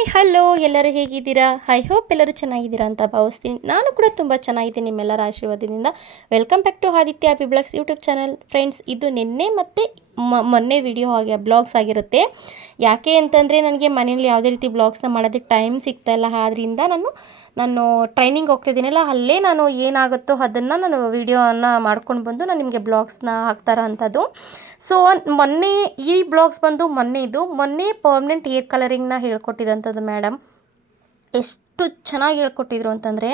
Hi hello ಎಲ್ಲರೂ ಹೇಗಿದ್ದೀರಾ? I hope ಎಲ್ಲರೂ ಚೆನ್ನಾಗಿದ್ದೀರಾ ಅಂತ ಭಾವಿಸ್ತೀನಿ. ನಾನು ಕೂಡ ತುಂಬ ಚೆನ್ನಾಗಿದ್ದೀನಿ ನಿಮ್ಮೆಲ್ಲರ ಆಶೀರ್ವಾದದಿಂದ. Welcome back to Aditya happy blogs YouTube channel. Friends, ಇದು ನಿನ್ನೆ ಮತ್ತು ಮೊನ್ನೆ ವಿಡಿಯೋ ಬ್ಲಾಗ್ಸ್ ಆಗಿರುತ್ತೆ. ಯಾಕೆ ಅಂತಂದರೆ ನನಗೆ ಮನೇಲಿ ಯಾವುದೇ ರೀತಿ ಬ್ಲಾಗ್ಸ್ನ ಮಾಡೋದಕ್ಕೆ ಟೈಮ್ ಸಿಗ್ತಾಯಿಲ್ಲ. ಆದ್ದರಿಂದ ನಾನು ಟ್ರೈನಿಂಗ್ ಹೋಗ್ತಿದ್ದೀನಲ್ಲ, ಅಲ್ಲೇ ನಾನು ಏನಾಗುತ್ತೋ ಅದನ್ನು ನಾನು ವೀಡಿಯೋನ ಮಾಡ್ಕೊಂಡು ಬಂದು ನಾನು ನಿಮಗೆ ಬ್ಲಾಗ್ಸ್ನ ಹಾಕ್ತಾರೋ ಅಂಥದ್ದು. ಸೊ ಮೊನ್ನೆ ಈ ಬ್ಲಾಗ್ಸ್ ಬಂದು ಮೊನ್ನೆ ಪರ್ಮನೆಂಟ್ ಹೇರ್ ಕಲರಿಂಗ್ನ ಹೇಳ್ಕೊಟ್ಟಿದ್ದಂಥದ್ದು ಮೇಡಮ್. ಎಷ್ಟು ಚೆನ್ನಾಗಿ ಹೇಳ್ಕೊಟ್ಟಿದ್ರು ಅಂತಂದರೆ,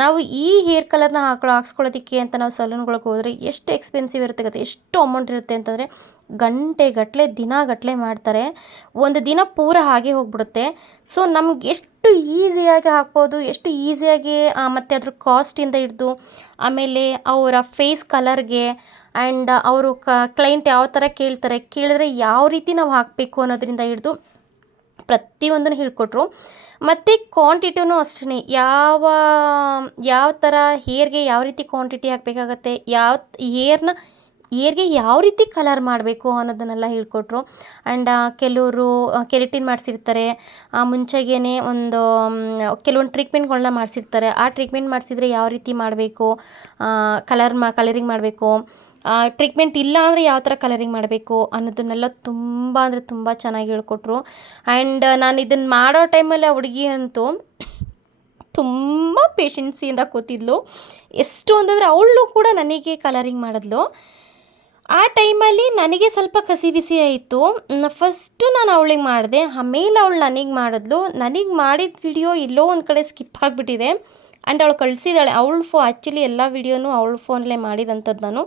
ನಾವು ಈ ಹೇರ್ ಕಲರ್ನ ಹಾಕ್ಸ್ಕೊಳ್ಳೋದಕ್ಕೆ ಅಂತ ನಾವು ಸಲೂನ್ಗಳಿಗೆ ಹೋದರೆ ಎಷ್ಟು ಎಕ್ಸ್ಪೆನ್ಸಿವ್ ಇರುತ್ತೆ ಗೊತ್ತಾ, ಎಷ್ಟು ಅಮೌಂಟ್ ಇರುತ್ತೆ ಅಂತಂದರೆ ಗಂಟೆಗಟ್ಟಲೆ ದಿನಗಟ್ಟಲೆ ಮಾಡ್ತಾರೆ. ಒಂದು ದಿನ ಪೂರ ಹಾಗೆ ಹೋಗ್ಬಿಡುತ್ತೆ. ಸೊ ನಮ್ಗೆ ಎಷ್ಟು ಈಸಿಯಾಗಿ ಹಾಕ್ಬೋದು, ಎಷ್ಟು ಈಸಿಯಾಗಿ ಮತ್ತು ಅದ್ರ ಕಾಸ್ಟಿಂದ ಹಿಡ್ದು ಆಮೇಲೆ ಅವರ ಫೇಸ್ ಕಲರ್ಗೆ ಆ್ಯಂಡ್ ಅವರು ಕ್ಲೈಂಟ್ ಯಾವ ಥರ ಕೇಳಿದ್ರೆ ಯಾವ ರೀತಿ ನಾವು ಹಾಕಬೇಕು ಅನ್ನೋದರಿಂದ ಹಿಡ್ದು ಪ್ರತಿಯೊಂದನ್ನು ಹೇಳ್ಕೊಟ್ರು. ಮತ್ತು ಕ್ವಾಂಟಿಟಿನೂ ಅಷ್ಟೇ, ಯಾವ ಥರ ಹೇರ್ಗೆ ಯಾವ ರೀತಿ ಕ್ವಾಂಟಿಟಿ ಹಾಕಬೇಕಾಗತ್ತೆ, ಹೇರ್ಗೆ ಯಾವ ರೀತಿ ಕಲರ್ ಮಾಡಬೇಕು ಅನ್ನೋದನ್ನೆಲ್ಲ ಹೇಳ್ಕೊಟ್ರು. ಆ್ಯಂಡ್ ಕೆಲವರು ಕೆರಾಟಿನ್ ಮಾಡಿಸಿರ್ತಾರೆ, ಮುಂಚೆಗೇ ಕೆಲವೊಂದು ಟ್ರೀಟ್ಮೆಂಟ್ಗಳನ್ನ ಮಾಡಿಸಿರ್ತಾರೆ. ಆ ಟ್ರೀಟ್ಮೆಂಟ್ ಮಾಡಿಸಿದ್ರೆ ಯಾವ ರೀತಿ ಮಾಡಬೇಕು, ಕಲರಿಂಗ್ ಮಾಡಬೇಕು, ಟ್ರೀಟ್ಮೆಂಟ್ ಇಲ್ಲ ಅಂದರೆ ಯಾವ ಥರ ಕಲರಿಂಗ್ ಮಾಡಬೇಕು ಅನ್ನೋದನ್ನೆಲ್ಲ ತುಂಬ ಅಂದರೆ ತುಂಬ ಚೆನ್ನಾಗಿ ಹೇಳ್ಕೊಟ್ರು. ಆ್ಯಂಡ್ ನಾನು ಇದನ್ನು ಮಾಡೋ ಟೈಮಲ್ಲಿ ಆ ಹುಡುಗಿ ಅಂತೂ ತುಂಬ ಪೇಷನ್ಸಿಯಿಂದ ಕೂತಿದ್ಲು. ಎಷ್ಟು ಅಂತಂದರೆ ಅವಳು ಕೂಡ ನನಗೆ ಕಲರಿಂಗ್ ಮಾಡಿದ್ಲು. ಆ ಟೈಮಲ್ಲಿ ನನಗೆ ಸ್ವಲ್ಪ ಕಸಿ ಬಿಸಿ ಆಯಿತು. ಫಸ್ಟು ನಾನು ಅವಳಿಗೆ ಮಾಡಿದೆ, ಆಮೇಲೆ ಅವಳು ನನಗೆ ಮಾಡಿದ್ಲು. ನನಗೆ ಮಾಡಿದ ವಿಡಿಯೋ ಎಲ್ಲೋ ಒಂದು ಕಡೆ ಸ್ಕಿಪ್ ಆಗಿಬಿಟ್ಟಿದೆ. ಆ್ಯಂಡ್ ಅವಳು ಕಳಿಸಿದ್ದಾಳೆ, ಆ್ಯಕ್ಚುಲಿ ಎಲ್ಲ ವಿಡಿಯೋನೂ ಅವಳ ಫೋನಲ್ಲೇ ಮಾಡಿದಂಥದ್ದು ನಾನು.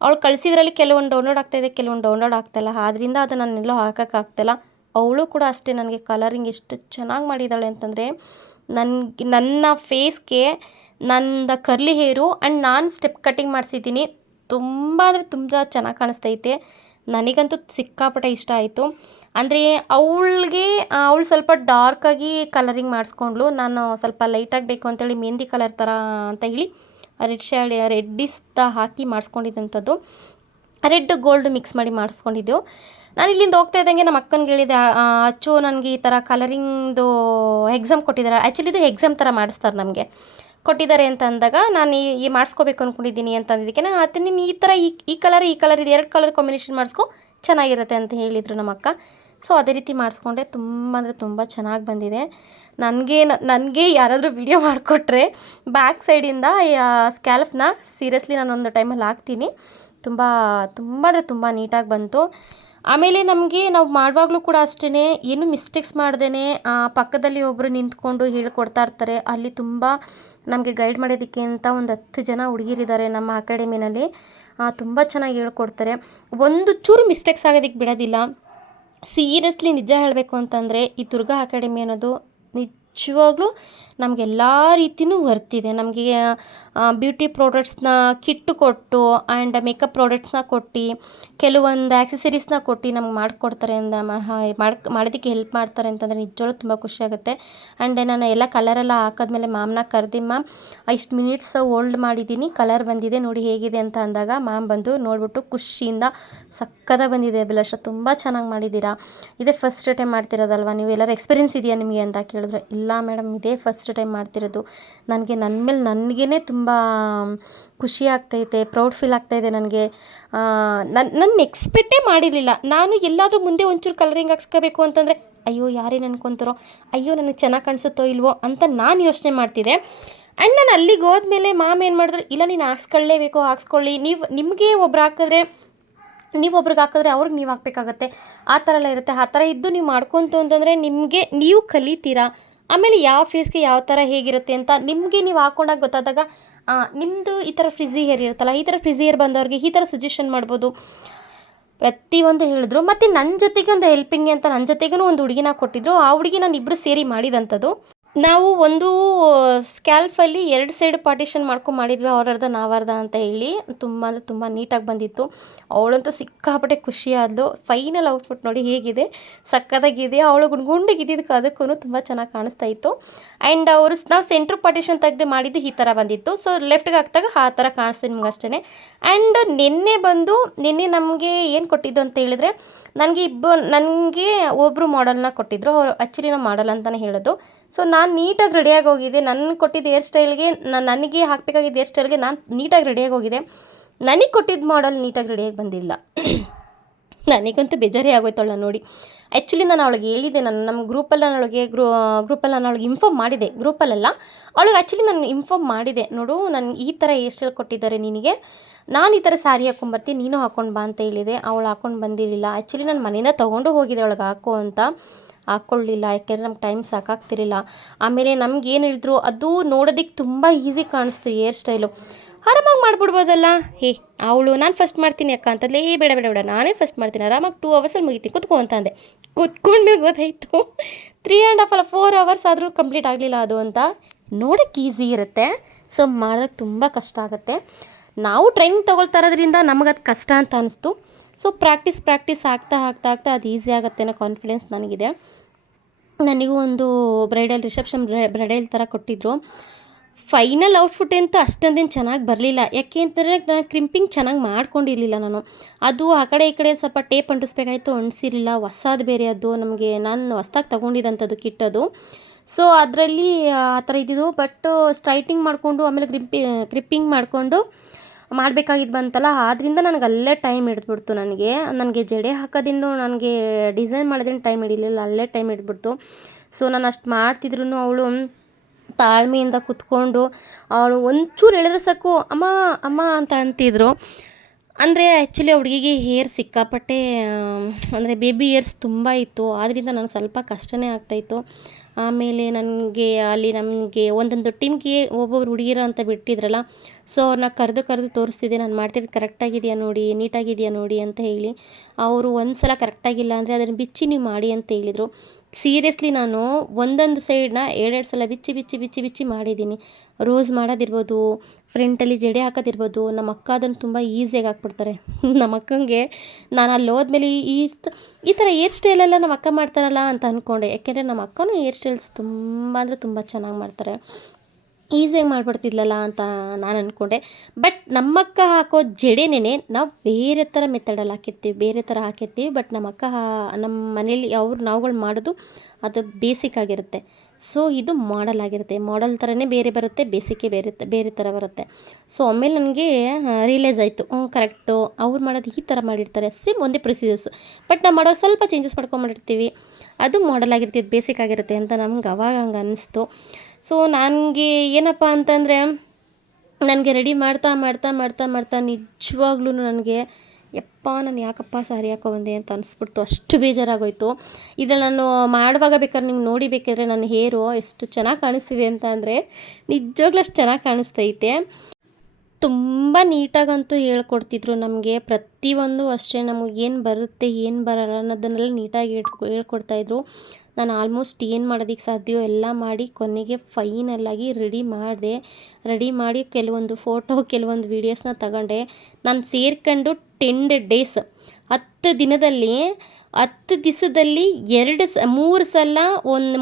ಅವಳು ಕಳಿಸಿದ್ರಲ್ಲಿ ಕೆಲವೊಂದು ಡೌನ್ಲೋಡ್ ಆಗ್ತಾಯಿದೆ, ಕೆಲವೊಂದು ಡೌನ್ಲೋಡ್ ಆಗ್ತಾಯಿಲ್ಲ. ಆದ್ದರಿಂದ ಅದು ನಾನೆಲ್ಲೋ ಹಾಕೋಕ್ಕಾಗ್ತಾಯಿಲ್ಲ. ಅವಳು ಕೂಡ ಅಷ್ಟೇ ನನಗೆ ಕಲರಿಂಗ್ ಎಷ್ಟು ಚೆನ್ನಾಗಿ ಮಾಡಿದ್ದಾಳೆ ಅಂತಂದರೆ, ನನ್ನ ಫೇಸ್ಗೆ ನಂದು ಕರ್ಲಿ ಹೇರು ಆ್ಯಂಡ್ ನಾನು ಸ್ಟೆಪ್ ಕಟ್ಟಿಂಗ್ ಮಾಡಿಸಿದ್ದೀನಿ. ತುಂಬ ಅಂದರೆ ತುಂಬ ಚೆನ್ನಾಗಿ ಕಾಣಿಸ್ತೈತೆ. ನನಗಂತೂ ಸಿಕ್ಕಾಪಟ್ಟೆ ಇಷ್ಟ ಆಯಿತು. ಅಂದರೆ ಅವಳು ಸ್ವಲ್ಪ ಡಾರ್ಕಾಗಿ ಕಲರಿಂಗ್ ಮಾಡಿಸ್ಕೊಂಡ್ಳು. ನಾನು ಸ್ವಲ್ಪ ಲೈಟಾಗಿ ಬೇಕು ಅಂತೇಳಿ ಮೆಹಂದಿ ಕಲರ್ ಥರ ಅಂತ ಹೇಳಿ ರೆಡ್ಡಿಸ್ತ ಹಾಕಿ ಮಾಡಿಸ್ಕೊಂಡಿದ್ದಂಥದ್ದು. ರೆಡ್ ಗೋಲ್ಡ್ ಮಿಕ್ಸ್ ಮಾಡಿ ಮಾಡಿಸ್ಕೊಂಡಿದ್ದೆವು. ನಾನು ಇಲ್ಲಿಂದ ಹೋಗ್ತಾ ಇದ್ದಂಗೆ ನಮ್ಮ ಅಕ್ಕನಿಗೆ ಹೇಳಿದೆ, ಅಚ್ಚು ನನಗೆ ಈ ಥರ ಕಲರಿಂಗ್ದು ಎಕ್ಸಾಮ್ ಕೊಟ್ಟಿದ್ದಾರೆ. ಆ್ಯಕ್ಚುಲಿ ಇದು ಎಕ್ಸಾಮ್ ಥರ ಮಾಡಿಸ್ತಾರೆ, ನಮಗೆ ಕೊಟ್ಟಿದ್ದಾರೆ ಅಂತ ಅಂದಾಗ ನಾನು ಈ ಮಾಡಿಸ್ಕೋಬೇಕು ಅಂದ್ಕೊಂಡಿದ್ದೀನಿ ಅಂತ ಅಂದಿದ್ದಕ್ಕೆ ನಾನು ನೀನು ಈ ಥರ ಈ ಕಲರ್ ಇದು 2 ಕಲರ್ ಕಾಂಬಿನೇಷನ್ ಮಾಡಿಸ್ಕೊ, ಚೆನ್ನಾಗಿರುತ್ತೆ ಅಂತ ಹೇಳಿದರು ನಮ್ಮ ಅಕ್ಕ. ಸೊ ಅದೇ ರೀತಿ ಮಾಡಿಸ್ಕೊಂಡೆ. ತುಂಬ ಅಂದರೆ ತುಂಬ ಚೆನ್ನಾಗಿ ಬಂದಿದೆ. ನನಗೆ ಯಾರಾದರೂ ವಿಡಿಯೋ ಮಾಡಿಕೊಟ್ರೆ ಬ್ಯಾಕ್ ಸೈಡಿಂದ ಸ್ಕ್ಯಾಲ್ಫ್ನ ಸೀರಿಯಸ್ಲಿ ನಾನೊಂದು ಟೈಮಲ್ಲಿ ಹಾಕ್ತೀನಿ. ತುಂಬ ಅಂದರೆ ತುಂಬ ನೀಟಾಗಿ ಬಂತು. ಆಮೇಲೆ ನಾವು ಮಾಡುವಾಗಲೂ ಕೂಡ ಅಷ್ಟೇ, ಏನು ಮಿಸ್ಟೇಕ್ಸ್ ಮಾಡ್ದೇ ಪಕ್ಕದಲ್ಲಿ ಒಬ್ಬರು ನಿಂತ್ಕೊಂಡು ಹೇಳ್ಕೊಡ್ತಾ ಇರ್ತಾರೆ. ಅಲ್ಲಿ ತುಂಬ ನಮಗೆ ಗೈಡ್ ಮಾಡೋದಕ್ಕೆ ಅಂತ ಒಂದು 10 ಜನ ಹುಡುಗಿರಿದ್ದಾರೆ ನಮ್ಮ ಅಕಾಡೆಮಿನಲ್ಲಿ. ತುಂಬ ಚೆನ್ನಾಗಿ ಹೇಳ್ಕೊಡ್ತಾರೆ. ಒಂದು ಚೂರು ಮಿಸ್ಟೇಕ್ಸ್ ಆಗೋದಕ್ಕೆ ಬಿಡೋದಿಲ್ಲ. ಸೀರಿಯಸ್ಲಿ ನಿಜ ಹೇಳಬೇಕು ಅಂತಂದರೆ ಈ ದುರ್ಗಾ ಅಕಾಡೆಮಿ ಅನ್ನೋದು ನಿಜವಾಗ್ಲೂ ನಮಗೆಲ್ಲ ರೀತಿಯೂ ವರ್ತಿದೆ. ನಮಗೆ ಬ್ಯೂಟಿ ಪ್ರಾಡಕ್ಟ್ಸ್ನ ಕಿಟ್ಟು ಕೊಟ್ಟು ಆ್ಯಂಡ್ ಮೇಕಪ್ ಪ್ರಾಡಕ್ಟ್ಸ್ನ ಕೊಟ್ಟು ಕೆಲವೊಂದು ಆ್ಯಕ್ಸೆಸರೀಸ್ನ ಕೊಟ್ಟು ನಮ್ಗೆ ಮಾಡಿಕೊಡ್ತಾರೆ ಮಾಡೋದಕ್ಕೆ ಹೆಲ್ಪ್ ಮಾಡ್ತಾರೆ ಅಂತಂದರೆ ನಿಜವಾಗ್ಲೂ ತುಂಬ ಖುಷಿಯಾಗುತ್ತೆ. ಆ್ಯಂಡ್ ನಾನು ಎಲ್ಲ ಕಲರೆಲ್ಲ ಹಾಕಿದ್ಮೇಲೆ ಮ್ಯಾಮ್ನ ಕರೆದಿ, ಮ್ಯಾಮ್ ಇಷ್ಟು ಮಿನಿಟ್ಸ್ ಹೋಲ್ಡ್ ಮಾಡಿದ್ದೀನಿ, ಕಲರ್ ಬಂದಿದೆ ನೋಡಿ ಹೇಗಿದೆ ಅಂತ ಅಂದಾಗ ಮ್ಯಾಮ್ ಬಂದು ನೋಡಿಬಿಟ್ಟು ಖುಷಿಯಿಂದ ಸಕ್ಕತ್ತಾಗಿ ಬಂದಿದೆ ಬ್ಲಷ್, ತುಂಬ ಚೆನ್ನಾಗಿ ಮಾಡಿದ್ದೀರಾ, ಇದೇ ಫಸ್ಟ್ ಟೈಮ್ ಮಾಡ್ತಿರೋದಲ್ವ ನೀವು, ಎಲ್ಲರೂ ಎಕ್ಸ್ಪೀರಿಯೆನ್ಸ್ ಇದೆಯಾ ನಿಮಗೆ ಅಂತ ಕೇಳಿದ್ರೆ, ಇಲ್ಲ ಮೇಡಮ್ ಇದೇ ಫಸ್ಟ್ ಟೈಮ್ ಮಾಡ್ತಿರೋದು, ನನ್ನ ಮೇಲೆ ನನಗೇ ತುಂಬ ಖುಷಿ ಆಗ್ತೈತೆ, ಪ್ರೌಡ್ ಫೀಲ್ ಆಗ್ತಾಯಿದೆ ನನಗೆ. ನನ್ನ ಎಕ್ಸ್ಪೆಕ್ಟೇ ಮಾಡಿರಲಿಲ್ಲ. ನಾನು ಎಲ್ಲಾದರೂ ಮುಂದೆ ಒಂಚೂರು ಕಲರಿಂಗ್ ಹಾಕ್ಸ್ಕೋಬೇಕು ಅಂತಂದರೆ ಅಯ್ಯೋ ಯಾರೇನು ಅನ್ಕೊತಾರೋ, ಅಯ್ಯೋ ನನಗೆ ಚೆನ್ನಾಗಿ ಕಾಣಿಸುತ್ತೋ ಇಲ್ವೋ ಅಂತ ನಾನು ಯೋಚನೆ ಮಾಡ್ತಿದ್ದೆ. ಆ್ಯಂಡ್ ನಾನು ಅಲ್ಲಿಗೆ ಹೋದ್ಮೇಲೆ ಮ್ಯಾಮ್ ಏನು ಮಾಡಿದ್ರು, ಇಲ್ಲ ನೀನು ಹಾಕ್ಸ್ಕೊಳ್ಳೇಬೇಕು, ಹಾಕ್ಸ್ಕೊಳ್ಳಿ, ನಿಮಗೆ ಒಬ್ರು ಹಾಕಿದ್ರೆ ನೀವು ಒಬ್ರಿಗೆ ಹಾಕಿದ್ರೆ ಅವ್ರಿಗೆ ನೀವು ಹಾಕಬೇಕಾಗತ್ತೆ, ಆ ಥರ ಎಲ್ಲ ಇರುತ್ತೆ. ಆ ಥರ ಇದ್ದು ನೀವು ಮಾಡ್ಕೊತು ಅಂತಂದರೆ ನೀವು ಕಲಿತೀರಾ. ಆಮೇಲೆ ಯಾವ ಫೇಸ್ಗೆ ಯಾವ ಥರ ಹೇಗಿರುತ್ತೆ ಅಂತ ನಿಮಗೆ ನೀವು ಹಾಕ್ಕೊಂಡಾಗ ಗೊತ್ತಾದಾಗ ನಿಮ್ಮದು ಈ ಥರ ಫ್ರಿಝಿ ಹೇರ್ ಇರುತ್ತಲ್ಲ, ಈ ಥರ ಫ್ರಿಝಿ ಹೇರ್ ಬಂದವ್ರಿಗೆ ಈ ಥರ ಸಜೆಷನ್ ಮಾಡ್ಬೋದು, ಪ್ರತಿಯೊಂದು ಹೇಳಿದ್ರು. ಮತ್ತು ನನ್ನ ಜೊತೆಗೆ ಒಂದು ಹೆಲ್ಪಿಂಗ್ ಅಂತ ನನ್ನ ಜೊತೆಗೂ ಒಂದು ಹುಡುಗಿನ ಕೊಟ್ಟಿದ್ರು. ಆ ಹುಡುಗಿ ನಾನು ಇಬ್ಬರು ಸೇರಿ ಮಾಡಿದಂಥದ್ದು. ನಾವು ಒಂದು ಸ್ಕ್ಯಾಲ್ಫಲ್ಲಿ 2 ಸೈಡ್ ಪಾರ್ಟಿಷನ್ ಮಾಡ್ಕೊಂಡು ಮಾಡಿದ್ವಿ, ಅವ್ರರ್ಧ ನಾವರ್ಧ ಅಂತ ಹೇಳಿ. ತುಂಬ ಅಂದರೆ ತುಂಬ ನೀಟಾಗಿ ಬಂದಿತ್ತು. ಅವಳಂತೂ ಸಿಕ್ಕಾಪಟ್ಟೆ ಖುಷಿಯಾದ್ಲು. ಫೈನಲ್ ಔಟ್ಫಿಟ್ ನೋಡಿ ಹೇಗಿದೆ, ಸಕ್ಕತ್ತಾಗಿದೆ. ಅವಳು ಗುಂಡಿಗಿದ್ದಿದ್ದಕ್ಕೆ ಅದಕ್ಕೂ ತುಂಬ ಚೆನ್ನಾಗಿ ಕಾಣಿಸ್ತಾ ಇತ್ತು. ಆ್ಯಂಡ್ ನಾವು ಸೆಂಟ್ರ್ ಪಾರ್ಟಿಷನ್ ತೆಗೆದು ಮಾಡಿದ್ದು ಈ ಥರ ಬಂದಿತ್ತು. ಸೊ ಲೆಫ್ಟ್ಗೆ ಹಾಕಿದಾಗ ಆ ಥರ ಕಾಣಿಸ್ತು ನಿಮ್ಗೆ ಅಷ್ಟೇ. ಆ್ಯಂಡ್ ನಿನ್ನೆ ನಮಗೆ ಏನು ಕೊಟ್ಟಿದ್ದು ಅಂತ ಹೇಳಿದರೆ, ನನಗೆ ಒಬ್ಬರು ಮಾಡಲ್ನ ಕೊಟ್ಟಿದ್ದರು. ಅವರು ಆ್ಯಕ್ಚುಲಿ ನಾವು ಮಾಡಲ್ ಅಂತಲೇ ಹೇಳೋದು. ಸೊ ನಾನು ನೀಟಾಗಿ ರೆಡಿಯಾಗಿ ಹೋಗಿದ್ದೆ. ನನಗೆ ಕೊಟ್ಟಿದ್ದ ಹೇರ್ ಸ್ಟೈಲ್ಗೆ, ನನಗೆ ಹಾಕಬೇಕಾಗಿದ್ದ ಹೇರ್ ಸ್ಟೈಲ್ಗೆ ನಾನು ನೀಟಾಗಿ ರೆಡಿಯಾಗಿ ಹೋಗಿದ್ದೆ. ನನಗೆ ಕೊಟ್ಟಿದ್ದ ಮಾಡಲ್ ನೀಟಾಗಿ ರೆಡಿಯಾಗಿ ಬಂದಿಲ್ಲ. ನನಗಂತೂ ಬೇಜಾರೇ ಆಗೋಯ್ತವಳ ನೋಡಿ. ಆ್ಯಕ್ಚುಲಿ ನಾನು ಅವಳಿಗೆ ಹೇಳಿದ್ದೆ, ನಮ್ಮ ಗ್ರೂಪಲ್ಲಿ ನಾನು ಅವಳಿಗೆ ಇನ್ಫಾರ್ಮ್ ಮಾಡಿದೆ. ಗ್ರೂಪಲ್ಲೆಲ್ಲ ಅವಳಿಗೆ ಆ್ಯಕ್ಚುಲಿ ನಾನು ಇನ್ಫಾರ್ಮ್ ಮಾಡಿದೆ, ನೋಡು ನನಗೆ ಈ ಥರ ಹೇರ್ ಸ್ಟೈಲ್ ಕೊಟ್ಟಿದ್ದಾರೆ ನಿನಗೆ, ನಾನು ಈ ಥರ ಸ್ಯಾರಿ ಹಾಕ್ಕೊಂಬರ್ತೀನಿ, ನೀನು ಹಾಕ್ಕೊಂಡು ಬಾ ಅಂತ ಹೇಳಿದೆ. ಅವಳು ಹಾಕ್ಕೊಂಡು ಬಂದಿರಲಿಲ್ಲ. ಆ್ಯಕ್ಚುಲಿ ನಾನು ಮನೆಯಿಂದ ತೊಗೊಂಡು ಹೋಗಿದ್ದೆ ಅವಳಿಗೆ ಹಾಕೋ ಅಂತ, ಹಾಕ್ಕೊಳ್ಳಿಲ್ಲ. ಯಾಕೆಂದರೆ ನಮ್ಗೆ ಟೈಮ್ ಸಾಕಾಗ್ತಿರಲಿಲ್ಲ. ಆಮೇಲೆ ನಮ್ಗೆ ಏನು ಹೇಳಿದ್ರು, ಅದು ನೋಡೋದಕ್ಕೆ ತುಂಬ ಈಸಿ ಕಾಣಿಸ್ತು ಹೇರ್ ಸ್ಟೈಲು. ಆರಾಮಾಗಿ ಮಾಡಿಬಿಡ್ಬೋದಲ್ಲ. ಅವಳು ನಾನು ಫಸ್ಟ್ ಮಾಡ್ತೀನಿ ಅಕ್ಕ ಅಂತಂದ್ರೆ, ಬೇಡ ಬೇಡ ಬೇಡ ನಾನೇ ಫಸ್ಟ್ ಮಾಡ್ತೀನಿ, ಆರಾಮಾಗಿ 2 ಅವರ್ಸಲ್ಲಿ ಮುಗಿತೀನಿ, ಕುತ್ಕೋ ಅಂತಂದೆ. ಕುತ್ಕೊಂಡ್ಮೇಲೆ ಗೊತ್ತಾಯಿತು 3.5 ಅಲ್ಲ 4 ಅವರ್ಸ್ ಆದರೂ ಕಂಪ್ಲೀಟ್ ಆಗಲಿಲ್ಲ ಅದು ಅಂತ. ನೋಡೋಕ್ಕೆ ಈಸಿ ಇರುತ್ತೆ, ಸೊ ಮಾಡೋದಕ್ಕೆ ತುಂಬ ಕಷ್ಟ ಆಗುತ್ತೆ. ನಾವು ಟ್ರೈನಿಂಗ್ ತೊಗೊಳ್ತಾ ಇರೋದ್ರಿಂದ ನಮಗದು ಕಷ್ಟ ಅಂತ ಅನ್ನಿಸ್ತು. ಸೊ ಪ್ರಾಕ್ಟೀಸ್ ಆಗ್ತಾ ಅದು ಈಸಿ ಆಗುತ್ತೆ ಅನ್ನೋ ಕಾನ್ಫಿಡೆನ್ಸ್ ನನಗಿದೆ. ನನಗೂ ಒಂದು ಬ್ರೈಡಲ್ ಥರ ಕೊಟ್ಟಿದ್ದರು. ಫೈನಲ್ ಔಟ್ಫಿಟ್ ಅಂತೂ ಅಷ್ಟೊಂದೇನು ಚೆನ್ನಾಗಿ ಬರಲಿಲ್ಲ. ಯಾಕೆ ಅಂತಂದರೆ ನಾನು ಕ್ರಿಂಪಿಂಗ್ ಚೆನ್ನಾಗಿ ಮಾಡ್ಕೊಂಡಿರಲಿಲ್ಲ ನಾನು. ಅದು ಆ ಕಡೆ ಈ ಕಡೆ ಸ್ವಲ್ಪ ಟೇಪ್ ಅಂಟಿಸ್ಬೇಕಾಯ್ತು, ಅಂಟಿಸಿರಲಿಲ್ಲ. ಹೊಸದು ಬೇರೆ ಅದು, ನಾನು ಹೊಸ್ದಾಗಿ ತೊಗೊಂಡಿದ್ದಂಥದ್ದು ಕಿಟ್ ಅದು. ಸೊ ಅದರಲ್ಲಿ ಆ ಥರ ಇದ್ದಿದ್ದು. ಬಟ್ ಸ್ಟ್ರೈಟಿಂಗ್ ಮಾಡಿಕೊಂಡು ಆಮೇಲೆ ಕ್ರಿಪ್ಪಿಂಗ್ ಮಾಡಿಕೊಂಡು ಮಾಡಬೇಕಾಗಿದ್ದು ಬಂತಲ್ಲ, ಆದ್ದರಿಂದ ನನಗೆ ಅಲ್ಲೇ ಟೈಮ್ ಹಿಡಿದ್ಬಿಡ್ತು. ನನಗೆ ಜಡೆ ಹಾಕೋದಿನ್ನು, ನನಗೆ ಡಿಸೈನ್ ಮಾಡೋದೇನು ಟೈಮ್ ಹಿಡಿಲಿಲ್ಲ, ಅಲ್ಲೇ ಟೈಮ್ ಹಿಡಿದ್ಬಿಡ್ತು. ಸೊ ನಾನು ಅಷ್ಟು ಮಾಡ್ತಿದ್ರು ಅವಳು ತಾಳ್ಮೆಯಿಂದ ಕುತ್ಕೊಂಡು, ಅವಳು ಒಂಚೂರು ಹೇಳಿದ್ರೆ ಸಾಕು ಅಮ್ಮ ಅಮ್ಮ ಅಂತ ಅಂತಿದ್ರು. ಅಂದರೆ ಆ್ಯಕ್ಚುಲಿ ಹುಡುಗಿಗೆ ಹೇರ್ ಸಿಕ್ಕಾಪಟ್ಟೆ, ಅಂದರೆ ಬೇಬಿ ಹೇರ್ಸ್ ತುಂಬ ಇತ್ತು. ಆದ್ದರಿಂದ ನನಗೆ ಸ್ವಲ್ಪ ಕಷ್ಟನೇ ಆಗ್ತಾಯಿತ್ತು. ಆಮೇಲೆ ನಮಗೆ ಒಂದೊಂದು ಟೀಮ್ಗೆ ಒಬ್ಬೊಬ್ರು ಹುಡುಗಿರ ಅಂತ ಬಿಟ್ಟಿದ್ರಲ್ಲ, ಸೊ ಅವ್ರನ್ನ ಕರೆದು ತೋರಿಸ್ತಿದ್ದೆ, ನಾನು ಮಾಡ್ತಿರೋದು ಕರೆಕ್ಟಾಗಿದೆಯಾ ನೋಡಿ, ನೀಟಾಗಿದೆಯಾ ನೋಡಿ ಅಂತ ಹೇಳಿ. ಅವರು ಒಂದು ಸಲ ಕರೆಕ್ಟಾಗಿಲ್ಲ ಅಂದರೆ ಅದನ್ನು ಬಿಚ್ಚಿ ನೀವು ಮಾಡಿ ಅಂತ ಹೇಳಿದರು. ಸೀರಿಯಸ್ಲಿ ನಾನು ಒಂದೊಂದು ಸೈಡನ್ನ 2 ಸಲ ಬಿಚ್ಚಿ ಮಾಡಿದ್ದೀನಿ. ರೋಸ್ ಮಾಡೋದಿರ್ಬೋದು, ಫ್ರಂಟಲ್ಲಿ ಜಡೆ ಹಾಕೋದಿರ್ಬೋದು. ನಮ್ಮ ಅಕ್ಕ ಅದನ್ನು ತುಂಬ ಈಸಿಯಾಗಿ ಹಾಕ್ಬಿಡ್ತಾರೆ. ನಮ್ಮ ಅಕ್ಕಂಗೆ ನಾನು ಅಲ್ಲಿ ಹೋದ್ಮೇಲೆ ಈ ಥರ ಹೇರ್ ಸ್ಟೈಲೆಲ್ಲ ನಮ್ಮ ಅಕ್ಕ ಮಾಡ್ತಾರಲ್ಲ ಅಂತ ಅಂದ್ಕೊಂಡೆ. ಯಾಕೆಂದರೆ ನಮ್ಮ ಅಕ್ಕನೂ ಹೇರ್ ಸ್ಟೈಲ್ಸ್ ತುಂಬ ಅಂದರೆ ತುಂಬ ಚೆನ್ನಾಗಿ ಮಾಡ್ತಾರೆ. ಈಸಿಯಾಗಿ ಮಾಡಿಬಿಡ್ತಿದ್ಲಲ್ಲ ಅಂತ ನಾನು ಅಂದ್ಕೊಂಡೆ. ಬಟ್ ನಮ್ಮಕ್ಕ ಹಾಕೋ ಜಡೆನೇ ನಾವು ಬೇರೆ ಥರ ಮೆಥಡಲ್ಲಿ ಹಾಕಿರ್ತೀವಿ. ಬಟ್ ನಮ್ಮ ಮನೇಲಿ ನಾವುಗಳು ಮಾಡೋದು ಅದು ಬೇಸಿಕ್ ಆಗಿರುತ್ತೆ. ಸೊ ಇದು ಮಾಡಲ್ ಆಗಿರುತ್ತೆ. ಮಾಡಲ್ ಥರನೇ ಬೇರೆ ಬರುತ್ತೆ, ಬೇಸಿಕ್ಕೇ ಬೇರೆ ಥರ ಬರುತ್ತೆ. ಸೊ ಆಮೇಲೆ ನನಗೆ ರಿಯಲೈಸ್ ಆಯಿತು, ಕರೆಕ್ಟು, ಅವ್ರು ಮಾಡೋದು ಈ ಥರ ಮಾಡಿರ್ತಾರೆ, ಸೇಮ್ ಒಂದೇ ಪ್ರೊಸೀಜರ್ಸು. ಬಟ್ ನಾವು ಮಾಡೋದು ಸ್ವಲ್ಪ ಚೇಂಜಸ್ ಮಾಡ್ಕೊಂಬಿಟ್ಟಿರ್ತೀವಿ, ಅದು ಮಾಡಲ್ ಆಗಿರ್ತಿದ್ದು ಬೇಸಿಕ್ ಆಗಿರುತ್ತೆ ಅಂತ ನಮ್ಗೆ ಅವಾಗ ಹಂಗೆ ಅನ್ನಿಸ್ತು. ಸೊ ನನಗೆ ಏನಪ್ಪ ಅಂತಂದರೆ, ನನಗೆ ರೆಡಿ ಮಾಡ್ತಾ ನಿಜವಾಗ್ಲೂ ನನಗೆ ನಾನು ಯಾಕಪ್ಪ ಸ್ಯಾರಿ ಹಾಕೊಬಂದೆ ಅಂತ ಅನಿಸ್ಬಿಡ್ತು. ಅಷ್ಟು ಬೇಜಾರಾಗೋಯ್ತು. ಇದನ್ನು ನಾನು ಮಾಡುವಾಗ ಬೇಕಾದ್ರೆ ನಿಮ್ಗೆ ನೋಡಿಬೇಕಾದ್ರೆ ನನ್ನ ಹೇರು ಎಷ್ಟು ಚೆನ್ನಾಗಿ ಕಾಣಿಸ್ತಿದೆ ಅಂತ ಅಂದರೆ, ನಿಜವಾಗ್ಲೂ ಅಷ್ಟು ಚೆನ್ನಾಗಿ ಕಾಣಿಸ್ತೈತೆ. ತುಂಬ ನೀಟಾಗಂತೂ ಹೇಳ್ಕೊಡ್ತಿದ್ರು ನಮಗೆ. ಪ್ರತಿಯೊಂದು ಅಷ್ಟೇ, ನಮಗೆ ಏನು ಬರುತ್ತೆ ಏನು ಬರಲ್ಲ ಅನ್ನೋದನ್ನೆಲ್ಲ ನೀಟಾಗಿ ಹೇಳ್ಕೊಡ್ತಾಯಿದ್ರು. ನಾನು ಆಲ್ಮೋಸ್ಟ್ ಏನು ಮಾಡೋದಕ್ಕೆ ಸಾಧ್ಯವೋ ಎಲ್ಲ ಮಾಡಿ ಕೊನೆಗೆ ಫೈನಲ್ಲಾಗಿ ರೆಡಿ ಮಾಡಿ ಕೆಲವೊಂದು ಫೋಟೋ, ಕೆಲವೊಂದು ವೀಡಿಯೋಸ್ನ ತಗೊಂಡೆ. ನಾನು ಸೇರ್ಕೊಂಡು 10 ಡೇಸ್ 10 ದಿನದಲ್ಲಿ 10 ದಿವಸದಲ್ಲಿ 3 ಸಲ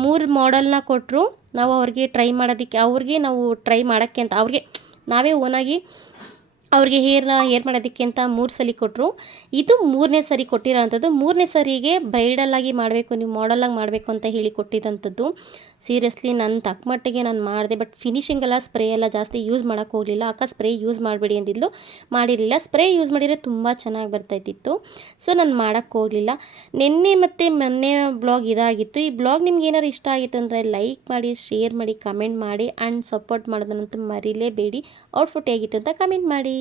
3 ಮಾಡೆಲ್ನ ಕೊಟ್ಟರು. ನಾವು ಅವ್ರಿಗೆ ಟ್ರೈ ಮಾಡೋದಕ್ಕೆ, ನಾವು ಟ್ರೈ ಮಾಡೋಕ್ಕೆ ಅಂತ ನಾವೇ ಓನಾಗಿ ಅವ್ರಿಗೆ ಹೇರ್ ಮಾಡೋದಕ್ಕೆ ಅಂತ 3 ಸಲ ಕೊಟ್ಟರು. ಇದು 3ನೇ ಸರಿ ಕೊಟ್ಟಿರೋ ಅಂಥದ್ದು. 3ನೇ ಸರಿಗೆ ಬ್ರೈಡಲ್ಲಾಗಿ ಮಾಡಬೇಕು, ನೀವು ಮಾಡಲಾಗಿ ಮಾಡಬೇಕು ಅಂತ ಹೇಳಿ ಕೊಟ್ಟಿದ್ದಂಥದ್ದು. ಸೀರಿಯಸ್ಲಿ ನನ್ನ ತಕ್ಕಮಟ್ಟಿಗೆ ನಾನು ಮಾಡಿದೆ. ಬಟ್ ಫಿನಿಷಿಂಗೆಲ್ಲ ಸ್ಪ್ರೇ ಎಲ್ಲ ಜಾಸ್ತಿ ಯೂಸ್ ಮಾಡೋಕ್ಕೆ ಹೋಗಲಿಲ್ಲ. ಅಕ್ಕ ಸ್ಪ್ರೇ ಯೂಸ್ ಮಾಡಬೇಡಿ ಅಂದಿದ್ಲು, ಮಾಡಿರಲಿಲ್ಲ. ಸ್ಪ್ರೇ ಯೂಸ್ ಮಾಡಿದರೆ ತುಂಬ ಚೆನ್ನಾಗಿ ಬರ್ತಾಯಿತ್ತು. ಸೊ ನಾನು ಮಾಡೋಕ್ಕೆ ಹೋಗಲಿಲ್ಲ. ನಿನ್ನೆ ಮತ್ತು ಮೊನ್ನೆ ಬ್ಲಾಗ್ ಇದಾಗಿತ್ತು. ಈ ಬ್ಲಾಗ್ ನಿಮ್ಗೆ ಏನಾರು ಇಷ್ಟ ಆಗಿತ್ತು ಅಂದರೆ ಲೈಕ್ ಮಾಡಿ, ಶೇರ್ ಮಾಡಿ, ಕಮೆಂಟ್ ಮಾಡಿ ಆ್ಯಂಡ್ ಸಪೋರ್ಟ್ ಮಾಡೋದನ್ನಂತೂ ಮರಿಲೇಬೇಡಿ. ಔಟ್ಫುಟ್ ಹೇಗಿತ್ತು ಅಂತ ಕಮೆಂಟ್ ಮಾಡಿ.